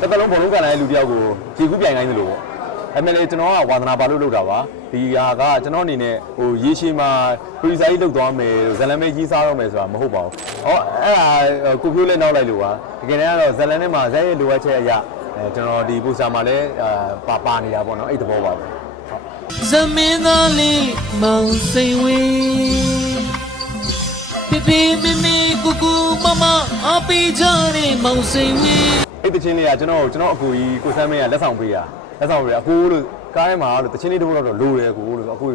တစ်သက်လုံးဘုံလုံးကန်လာတဲ့လူတယောက်ကိုခြေကူးပြိုင်ခိုင်းသလိုပေါ့အဲ့မဲ့လေကျွန်တော်ကဝါသနာပါလို့လုပ်တာပါဒီဟာကကျွန်တော်အနေနဲ့ဟိုရေရှည်မှာပရိသတ်ကြီးလုပ်သွားမယ်ဇလန်မဲကြီးစားတော့မယ်ဆိုတာမဟုတ်ပါဘူး။ဩအဲ့ဒါကိုပြိုးလည်းနောက်လိုက်လို့ပါတကယ်တမ်းကတော့ဇလန်ထဲမှာဇက်ရဲ့လိုအပ်ချက်အရအဲကျွန်တော်ဒီပူစာမှာလည်းအာပါပါနေတာပေါ့နော်အဲ့သဘောပါပဲ။ဇမင်းသားလေးမောင်စိန်ဝင်းပြပြမမေကူကူမမအပီကြတဲ့မောင်စိန်ဝင်း အဲ့တချင်းလေးကကျွန်တော်ကျွန်တော်အကူကြီးကိုစမ်းမင်းကလက်ဆောင်ပေးတာလက်ဆောင်ပေးတာအကူလို့ကားထဲမှာလို့တချင်းလေးတစ်ပုဒ်တော့လိုတယ်အကူလို့အကူ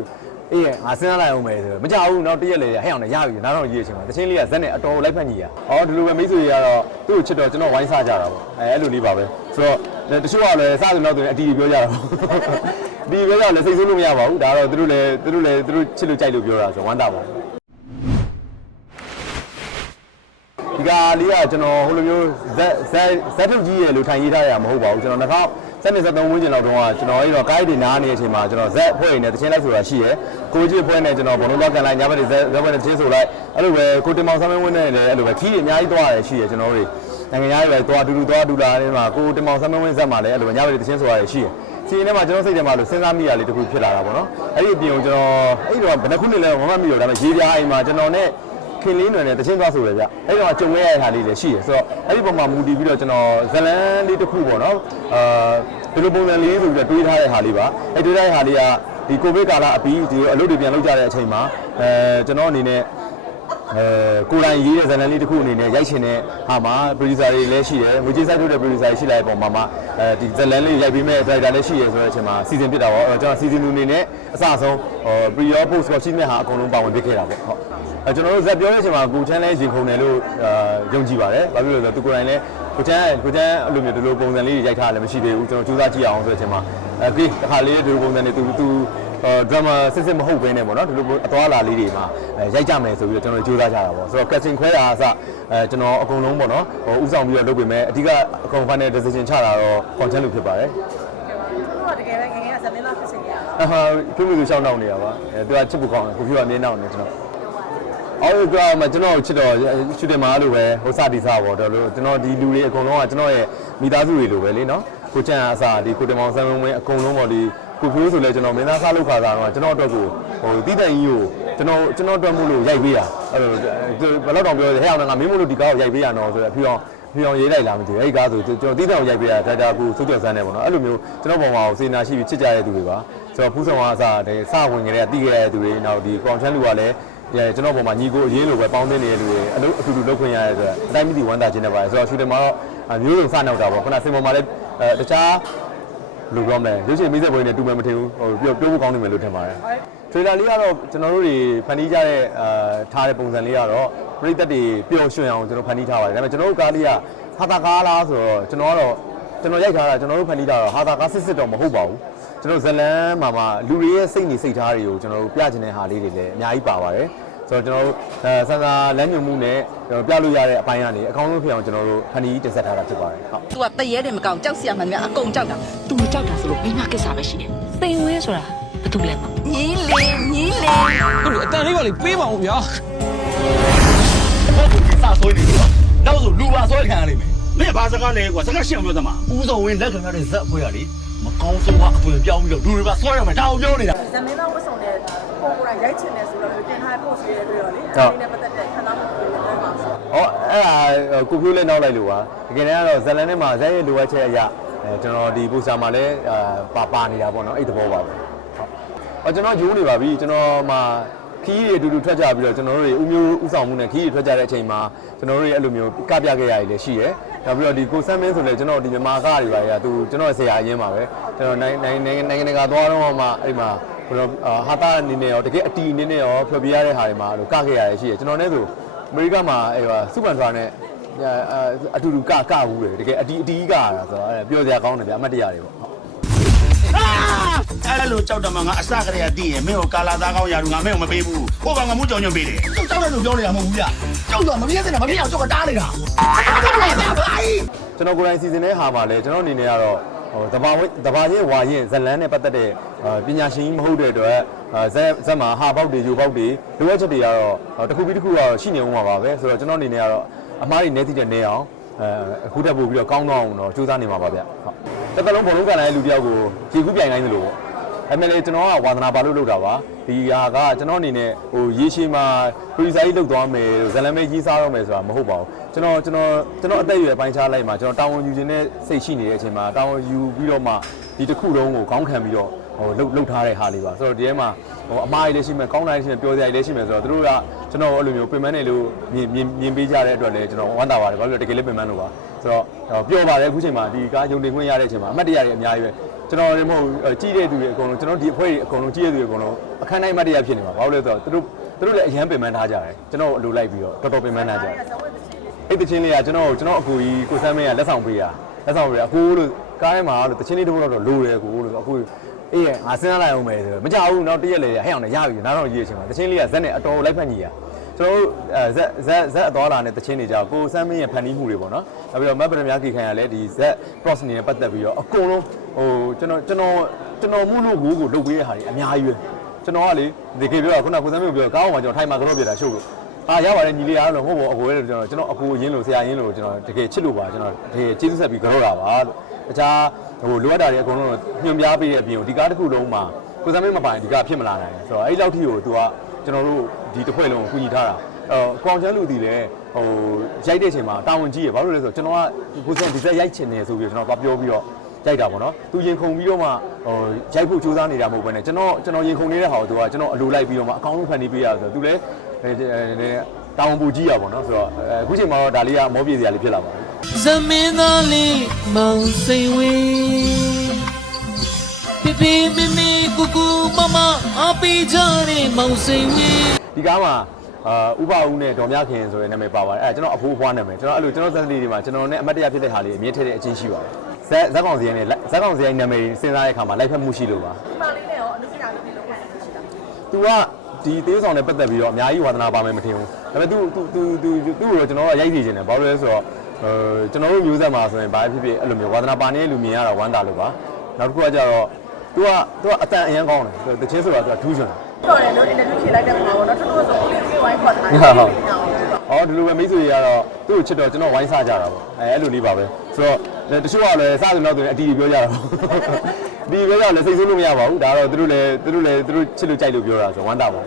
အေးရငါစဉ်းစားလိုက်အောင်မယ်ဆိုတော့မကြဘူးနောက်တစ်ရက်လေဟဲ့အောင်လည်းရပြီနောက်တော့ရေးအချိန်မှာတချင်းလေးကဇက်နဲ့အတော်လိုက်ဖက်ညီရအော်ဒီလိုပဲမိတ်ဆွေတွေကတော့သူ့ကိုချစ်တော့ကျွန်တော်ဝိုင်းစားကြတာပေါ့အဲအဲ့လိုလေးပါပဲဆိုတော့တချို့ကလည်းစားသူနောက်သူလည်းအတီးပြောကြတာပေါ့ဒီပြောကြလည်းစိတ်ဆိုးလို့မရပါဘူးဒါတော့သူတို့လည်းသူတို့လည်းသူတို့ချစ်လို့ကြိုက်လို့ပြောတာဆိုဝမ်းသာပါဘူး ဒီကလေးကကျွန်တော်ဟိုလိုမျိုးဇက်ဇက်ဇက်ထုတ်ကြီးရလို့ထိုင်ရေးထားရမှာမဟုတ်ပါဘူးကျွန်တော်2000စနေ73ဝန်းကျင်လောက်တုန်းကကျွန်တော်အဲ့တော့ကိုင်းတွေနားနေတဲ့အချိန်မှာကျွန်တော်ဇက်ဖွဲ့နေတချင်းလိုက်ဆိုတာရှိရယ်ကိုကြီးဖွဲ့နေကျွန်တော်ဘုံလုံးတော့ကန်လိုက်ညဘက်တွေဇက်ဇက်ဖွဲ့နေတချင်းဆိုလိုက်အဲ့လိုပဲကိုတင်မောင်ဆမ်းမင်းဝင်းနေလည်းအဲ့လိုပဲခီးတွေအများကြီးသွားရတယ်ရှိရယ်ကျွန်တော်တို့နိုင်ငံသားတွေပဲသွားတူတူသွားတူလာနေမှာကိုတင်မောင်ဆမ်းမင်းဝင်းဇက်မှာလည်းအဲ့လိုပဲညဘက်တွေတချင်းဆိုရတယ်ရှိရယ်စီရင်ထဲမှာကျွန်တော်စိတ်ထဲမှာလို့စဉ်းစားမိရလေးတစ်ခုဖြစ်လာတာပေါ့နော်အဲ့ဒီအပြင်ကိုကျွန်တော်အဲ့တော့ဘယ်နှခုနှစ်လဲမမှတ်မိတော့ဒါပေမဲ့ရေးပြားအိမ်မှာကျွန်တော်နဲ့ ခင်လေးနွယ်နဲ့တချင်းသွားဆိုရဗျအဲ့တော့ကြုံရတဲ့ဟာလေးလည်းရှိတယ်ဆိုတော့အဲ့ဒီပုံမှာမူတည်ပြီးတော့ကျွန်တော်ဇလန်းလေးတစ်ခုပေါ့နော်အာဒီလိုပုံစံလေးဆိုပြီးတော့တွေးထားတဲ့ဟာလေးပါအဲ့တွေးထားတဲ့ဟာလေးကဒီကိုဗစ်ကာလအပြီးဒီအလုပ်တွေပြန်လုပ်ကြတဲ့အချိန်မှာအဲကျွန်တော်အနေနဲ့အဲကိုယ်တိုင်ရေးတဲ့ဇာတ်လမ်းလေးတစ်ခုအနေနဲ့ရိုက်ရှင်တဲ့ဟာမှာ producer တွေလည်းရှိတယ်ငွေကြေးစိုက်ထုတ်တဲ့ producer တွေရှိလာတဲ့ပုံမှာမှာအဲဒီဇာတ်လမ်းလေးရိုက်ပေးမဲ့ director လည်းရှိရဆိုတဲ့အချိန်မှာ season ဖြစ်တာပေါ့အဲ့တော့ကျွန်တော် season 2အနေနဲ့အစဆုံးဟို pre or post ကိုရှိမဲ့ဟာအကုန်လုံးပါဝင်ဖြစ်ခဲ့တာပေါ့ဟုတ် အဲကျွန်တော်တို့ဇက်ပြောတဲ့အချိန်မှာကိုချမ်းလဲရင်ခုန်တယ်လို့အာယုံကြည်ပါတယ်ဘာဖြစ်လို့လဲဆိုတော့သူကိုယ်တိုင်လဲကိုချမ်းကိုချမ်းအဲ့လိုမျိုးဒီလိုပုံစံလေးတွေရိုက်ထားတယ်မရှိသေးဘူးကျွန်တော်စူးစမ်းကြည့်အောင်ဆိုတဲ့အချိန်မှာအဲဒီတစ်ခါလေးဒီလိုပုံစံတွေသူသူဒရမာစစ်စစ်မဟုတ်ဘဲနဲ့ပေါ့နော်ဒီလိုအသွားလာလေးတွေမှာရိုက်ကြမယ်ဆိုပြီးတော့ကျွန်တော်ကြိုးစားကြတာပေါ့ဆိုတော့ casting ခွဲတာအစအဲကျွန်တော်အကုန်လုံးပေါ့နော်ဟိုဥဆောင်ပြီးတော့လုပ်ပေးမယ်အဓိကအကုန် final decision ချတာတော့ content လို့ဖြစ်ပါတယ်သူတို့ကတကယ်ပဲငယ်ငယ်ကဇမင်းသားဖြစ်စီရတာအဟာပြုမှုသူရှောင်းနောက်နေတာပါအဲသူကချစ်ဖို့ကောင်းတယ်ကိုဖြူကအမြင်နောက်နေကျွန်တော် အော်ကမှကျွန်တော်ချစ်တော့ရှူတင်မှာလို့ပဲဟိုစတီစားပေါ့တော်လို့ကျွန်တော်ဒီလူတွေအကုန်လုံးကကျွန်တော်ရဲ့မိသားစုတွေလိုပဲလေနော်ကိုချန်အစားဒီကိုတင်မောင်ဆန်းမင်းဝင်းအကုန်လုံးပေါ့ဒီကိုဖြူဆိုလဲကျွန်တော်မင်းသားစားလုပ်ခါစားတော့ကျွန်တော်အတွက်ကိုဟိုတီးတန်ကြီးကိုကျွန်တော်ကျွန်တော်အတွက်မို့လို့ရိုက်ပေးတာအဲ့လိုဘယ်တော့တောင်ပြောတယ်ဟဲ့အောင်ငါမင်းမို့လို့ဒီကားကိုရိုက်ပေးရတော့ဆိုတော့ဖြူအောင်ဖြူအောင်ရေးလိုက်လားမသိဘူးအဲ့ဒီကားဆိုကျွန်တော်တီးတန်ကိုရိုက်ပေးတာဒါတာကူစိုးကျော်စန်းနေပေါ့နော်အဲ့လိုမျိုးကျွန်တော်ပုံမှာကိုစေနာရှိပြီးချစ်ကြတဲ့သူတွေပါဆိုတော့ဖူးဆောင်ကအစားတဲ့စဝင်ကြတဲ့တီးခဲ့တဲ့သူတွေနောက်ဒီကောင်ချမ်းလူကလည်း ဒီကျွန်တော်ပုံမှာညီကိုအရေးလိုပဲပေါင်းသိနေတဲ့လူတွေအလုပ်အတူတူလုပ်ခွင့်ရတဲ့အတွက်အတိုင်းမသိဝမ်းသာခြင်းနဲ့ပါတယ်ဆိုတော့ရှူတယ်မှာတော့မျိုးစုံစနောက်တာပေါ့ခုနစင်ပေါ်မှာလည်းအဲတခြားလူပြောမလဲရုပ်ရှင်မိသက်ပွဲနဲ့တူမယ်မထင်ဘူးဟိုပြောပြောဖို့ကောင်းနေမယ်လို့ထင်ပါတယ်ထရေလာလေးကတော့ကျွန်တော်တို့တွေဖန်တီးကြတဲ့အာထားတဲ့ပုံစံလေးကတော့ပရိသတ်တွေပျော်ရွှင်အောင်ကျွန်တော်ဖန်တီးထားပါတယ်ဒါပေမဲ့ကျွန်တော်တို့ကားလေးကဟာတာကားလားဆိုတော့ကျွန်တော်ကတော့ကျွန်တော်ရိုက်ထားတာကျွန်တော်တို့ဖန်တီးတာတော့ဟာတာကားစစ်စစ်တော့မဟုတ်ပါဘူး ကျွန်တော်ဇလန်းမှာမှာလူတွေရဲ့စိတ်နေစိတ်ထားတွေကိုကျွန်တော်တို့ပြချင်တဲ့ဟာလေးတွေလည်းအများကြီးပါပါတယ်ဆိုတော့ကျွန်တော်တို့အဲဆန်စာလမ်းညွှန်မှုနဲ့ကျွန်တော်ပြလို့ရတဲ့အပိုင်းကနေအကောင်းဆုံးဖြစ်အောင်ကျွန်တော်တို့ဖန်တီးတင်ဆက်ထားတာဖြစ်ပါတယ်ဟုတ်သူကတရေတယ်မကောင်ကြောက်စရာမှန်များအကုန်ကြောက်တာသူမကြောက်တာဆိုလို့မိမကိစ္စပဲရှိတယ်။စိန်ဝင်းဆိုတာဘာတူလဲမညီးလေညီးလေဟုတ်တယ်အတန်လေးပါလေပေးပါဦးဗျာဟုတ်ကဲ့စာဆွဲနေပြီနောက်ဆိုလူပါဆွဲခံရလိမ့်မယ်မင်းဘာစကားလဲကွာစကားရှင်းအောင်ပြောသမားဦးစောဝင်လက်ခံရတဲ့ဇက်အဖွဲ့ရလေမ ကောင်းဆုံးကအသွင်ပြောင်းပြီးတော့လူတွေပါဆွဲရမယ်ဒါအောင်ပြောနေတာဇမင်းသားဝတ်ဆောင်တဲ့ပုံကိုယ်တိုင်ရိုက်ချင်တယ်ဆိုတော့တင်ထားတဲ့ post တွေတွေ့တော့လေအဲ့ဒီနဲ့ပတ်သက်တဲ့ခံစားမှုတွေလည်းပြောပါဆိုဟောအဲ့ဒါကိုဖြိုးလည်းနောက်လိုက်လို့ပါတကယ်တမ်းကတော့ဇလန်ထဲမှာဇက်ရဲ့လိုအပ်ချက်အရာအဲကျွန်တော်ဒီပူစာမှာလည်းအာပါပါနေတာပေါ့နော်အဲ့သဘောပါပဲဟုတ်ဟောကျွန်တော်ဂျိုးနေပါပြီကျွန်တော်မှာခီးတွေအတူတူထွက်ကြပြီးတော့ကျွန်တော်တို့တွေဥမျိုးဥဆောင်မှုနဲ့ခီးတွေထွက်ကြတဲ့အချိန်မှာကျွန်တော်တို့တွေအဲ့လိုမျိုးကပြခဲ့ရည်လည်းရှိတယ် နောက်ပြီးတော့ဒီကိုဆန်းမင်းဆိုလည်းကျွန်တော်ဒီမြန်မာကားတွေပါရသူကျွန်တော်ဆရာအရင်ပါပဲကျွန်တော်နိုင်နိုင်နိုင်ငံနိုင်ငံတကာသွားတော့မှအဲ့မှာဘယ်လိုဟာတာအနေနဲ့ရောတကယ်အတီအနေနဲ့ရောဖျော်ပြရတဲ့ဟာတွေမှာအဲ့လိုကခဲ့ရည်ရှိတယ်ကျွန်တော်လည်းဆိုအမေရိကမှာအဲ့ဟာစူပန်ထရာနဲ့အတူတူကကဘူးတယ်တကယ်အတီအတီးကရတာဆိုတော့အဲပြောစရာကောင်းတယ်ဗျအမတ်တရားတွေပေါ့ဟုတ်အဲ့လိုကြောက်တယ်မငါအစကတည်းကတည်ရင်မင်းကိုကာလာသားကောင်းရာလူငါမင်းကိုမပေးဘူးကိုကငါမှုကြောင်ညွန့်ပေးတယ်ကြောက်ကြောက်တယ်လို့ပြောနေတာမဟုတ်ဘူးဗျ ကြောက်တော့မပြည့်စင်တာမပြည့်အောင်ကြောက်ကတားနေတာကြောက်တယ်ဗျဘာကြီးကျွန်တော်ကိုယ်တိုင်စီစဉ်တဲ့ဟာမှာလည်းကျွန်တော်အနေနဲ့ကတော့ဟိုတဘာဝတဘာချင်းဝါရင်ဇလန်းနဲ့ပတ်သက်တဲ့ပညာရှင်ကြီးမဟုတ်တဲ့အတွက်ဇက်ဇက်မှာဟာပေါက်တွေယူပေါက်တွေလိုအပ်ချက်တွေကတော့တစ်ခုပြီးတစ်ခုကတော့ရှိနေဦးမှာပါပဲဆိုတော့ကျွန်တော်အနေနဲ့ကတော့အမားတွေနေသိတဲ့နေအောင်အဲအခုတက်ပို့ပြီးတော့ကောင်းတော့အောင်တော့စူးစမ်းနေမှာပါဗျဟုတ်တစ်သက်လုံးဘုံလုံးကန်လာတဲ့လူတယောက်ကိုရေကူးပြိုင်တိုင်းသလိုပေါ့ အဲ့မဲ့လေကျွန်တော်ကဝါသနာပါလို့လုပ်တာပါဒီဟာကကျွန်တော်အနေနဲ့ဟိုရေရှည်မှာ producer ကြီးလုပ်သွားမယ်ဇလန်မဲကြီးစားတော့မယ်ဆိုတာမဟုတ်ပါဘူးကျွန်တော်ကျွန်တော်ကျွန်တော်အသက်အရွယ်ပိုင်းခြားလိုက်မှာကျွန်တော်တာဝန်ယူခြင်းနဲ့စိတ်ရှိနေတဲ့အချိန်မှာတာဝန်ယူပြီးတော့မှဒီတစ်ခုလုံးကိုခေါင်းခံပြီးတော့ဟိုလှုပ်လှုပ်ထားတဲ့ဟာလေးပါဆိုတော့ဒီထဲမှာဟိုအမားကြီးလည်းရှိမယ်ကောင်းတာလည်းရှိမယ်ပျော်စရာကြီးလည်းရှိမယ်ဆိုတော့တို့ကကျွန်တော်အဲ့လိုမျိုးပင်ပန်းနေလို့မြင်မြင်မြင်ပေးကြတဲ့အတွက်လည်းကျွန်တော်ဝမ်းသာပါတယ်ဘာလို့လဲတကယ်လည်းပင်ပန်းလို့ပါဆိုတော့ပျော်ပါတယ်အခုချိန်မှာဒီကားယုံတင်ခွင့်ရတဲ့အချိန်မှာအမှတ်တရတွေအများကြီးပဲ ကျွန်တော်လည်းမဟုတ်ကြည့်တဲ့သူတွေအကုန်လုံးကျွန်တော်ဒီအဖွဲ့တွေအကုန်လုံးကြည့်တဲ့သူတွေအကုန်လုံးအခန်းတိုင်းအမှတ်တရဖြစ်နေမှာဘာလို့လဲဆိုတော့တို့တို့လည်းအရန်ပင်ပန်းထားကြတယ်ကျွန်တော်အလိုလိုက်ပြီးတော့တော်တော်ပင်ပန်းထားကြတယ်ဇဝတ်တစ်ချင်းလေးအဲ့တချင်းလေးကကျွန်တော်ကျွန်တော်အကူကြီးကိုစမ်းမင်းကလက်ဆောင်ပေးတာလက်ဆောင်ပေးတာအကူလို့ကားထဲမှာလို့တချင်းလေးတစ်ပုဒ်တော့လိုတယ်ကိုလို့ဆိုအကူအေးရငါစဉ်းစားလိုက်အောင်မယ်ဆိုမကြဘူးတော့တရက်လေဟဲ့အောင်လည်းရပြီနောက်တော့ရေးအချိန်မှာတချင်းလေးကဇက်နဲ့အတော်လိုက်ဖက်ညီရ ကျွန်တော်တို့ဇက်ဇက်ဇက်အတော်လာနဲ့တချင်းတွေကြောက်ကိုစမ်းမင်းရဲ့ဖန်တီးမှုတွေပေါ့နော်နောက်ပြီးတော့မတ်ပရမကြီးခိုင်ရလဲဒီဇက် cross နေနဲ့ပတ်သက်ပြီးတော့အကုန်လုံးဟိုကျွန်တော်ကျွန်တော်ကျွန်တော်မှုလို့ကိုကိုလုပ်ပေးတဲ့ဟာတွေအများကြီးပဲကျွန်တော်ကလေဒီကေပြောတာခုနကကိုစမ်းမင်းပြောကားပေါ်မှာကျွန်တော်ထိုင်မှာကတော့ပြတာရှုပ်လို့အာရပါတယ်ညီလေးအားလုံးဟုတ်ပါအကိုရဲ့ကျွန်တော်ကျွန်တော်အကိုရင်းလို့ဆရာရင်းလို့ကျွန်တော်တကယ်ချစ်လို့ပါကျွန်တော်တကယ်ကျေးဇူးဆက်ပြီးကြောတာပါလို့တခြားဟိုလိုအပ်တာတွေအကုန်လုံးညွှန်ပြပေးတဲ့အပြင်ဒီကားတစ်ခုလုံးမှာကိုစမ်းမင်းမပိုင်ဒီကားဖြစ်မလာနိုင်ဘူးဆိုတော့အဲ့လောက်ထိကို तू က ကျွန်တော်တို့ဒီတစ်ဖွဲ့လုံးကိုကူညီထားတာအော်ကောင်ချမ်းလူတီလည်းဟိုရိုက်တဲ့အချိန်မှာတာဝန်ကြီးရဘာလို့လဲဆိုတော့ကျွန်တော်ကကိုစမ်းဒီဇက်ရိုက်ချင်တယ်ဆိုပြီးတော့ကျွန်တော်ပြောပြီးတော့ရိုက်တာပေါ့နော်သူရင်ခုန်ပြီးတော့မှဟိုရိုက်ဖို့ကြိုးစားနေတာမဟုတ်ဘဲနဲ့ကျွန်တော်ကျွန်တော်ရင်ခုန်နေတဲ့ဟာကိုသူကကျွန်တော်အလိုလိုက်ပြီးတော့မှအကောင်းဆုံးဖန်တီးပေးရဆိုတော့သူလည်းတောင်းပူကြီးရပါတော့ဆိုတော့အခုချိန်မှာတော့ဒါလေးကမောပြေစရာလေးဖြစ်လာပါပြီဇမင်းသားလေးမောင်စိန်ဝင်းပြပြမမီကူကူမမ အပီကြတဲ့မောင်စိန်ဝင်း ဒီကားမှာအာဥပဦးနဲ့ဒေါ်မြခင်ဆိုတဲ့နာမည်ပါပါတယ်အဲကျွန်တော်အဖိုးအဖွားနာမည်ကျွန်တော်အဲ့လိုကျွန်တော်ဇက်လေးတွေမှာကျွန်တော်နဲ့အမတ်တရဖြစ်တဲ့ဟာလေးအမြင့်ထည့်တဲ့အချင်းရှိပါတယ်ဇက်ဇက်ကောင်စီရဲ့နဲ့ဇက်ကောင်စီရဲ့နာမည်စဉ်းစားတဲ့အခါမှာလိုက်ဖက်မှုရှိလို့ပါ ဒီမလေးနဲ့ရောအနုပညာလေးတွေလုံးဝရှိတာ तू ကဒီသေးဆောင်နဲ့ပတ်သက်ပြီးတော့အများကြီးဝါသနာပါမယ်မထင်ဘူးဒါပေမဲ့ तू तू तू तू သူ့ကိုကျွန်တော်ကရိုက်စီခြင်းတယ်ဘာလို့လဲဆိုတော့အဲကျွန်တော်တို့မျိုးဆက်မှာဆိုရင်ဘာဖြစ်ဖြစ်အဲ့လိုမျိုးဝါသနာပါနေတဲ့လူမြင်ရတာဝမ်းတာလို့ပါနောက်တစ်ခုကကြတော့ သူကသူကအတန်အရန်ကောင်းတယ်သူတချင်းဆိုတာသူကဒူးချွန်တယ်တော်တယ်လို့ interview ဖြေလိုက်တဲ့ပုံပါပေါ့နော်တော်တော်ဆိုဦးလေးဦးလေးဝိုင်းခေါ်တာဟုတ်ဟုတ်အော်ဒီလိုပဲမိတ်ဆွေတွေကတော့သူ့ကိုချစ်တော့ကျွန်တော်ဝိုင်းစားကြတာပေါ့အဲအဲ့လိုလေးပါပဲဆိုတော့တချို့ကလည်းစားတယ်တော့သူလည်းအတီးပြောကြတာပေါ့ဒီပြောကြလည်းစိတ်ဆိုးလို့မရပါဘူးဒါတော့သူတို့လည်းသူတို့လည်းသူတို့ချစ်လို့ကြိုက်လို့ပြောတာဆိုဝမ်းသာပါ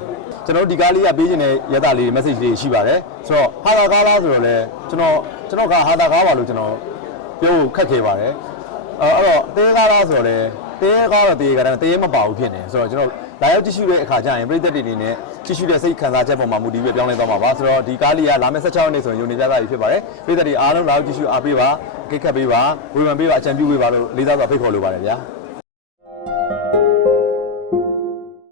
ကျွန်တော်ဒီကားလေးကပေးခြင်းတဲ့ရတလေး message လေးရှိပါတယ်ဆိုတော့ဟာတာကားလားဆိုတော့လေကျွန်တော်ကျွန်တော်ကဟာတာကားပါလို့ကျွန်တော်ပြောခက်ခဲပါတယ်အဲ့တော့အသေးကားလားဆိုတော့လေ တေးကားတော့တေးကားတယ်တေးမပါဘူးဖြစ်နေဆိုတော့ကျွန်တော်လာရောက်ကြည့်ရှုတဲ့အခါကျရင်ပြည်သက်တွေအနေနဲ့ကြည့်ရှုတဲ့စိတ်ခံစားချက်ပေါ်မှာမူတည်ပြီးပြောင်းလဲသွားမှာပါဆိုတော့ဒီကားလေးကလာမယ့်16ရက်နေ့ဆိုရင်ယုံနေပြသပြီဖြစ်ပါတယ်ပြည်သက်တွေအားလုံးလာရောက်ကြည့်ရှုအားပေးပါကိတ်ခတ်ပေးပါဝေဖန်ပေးပါအကြံပြုပေးပါလို့လေးစားစွာဖိတ်ခေါ်လိုပါတယ်ဗျာ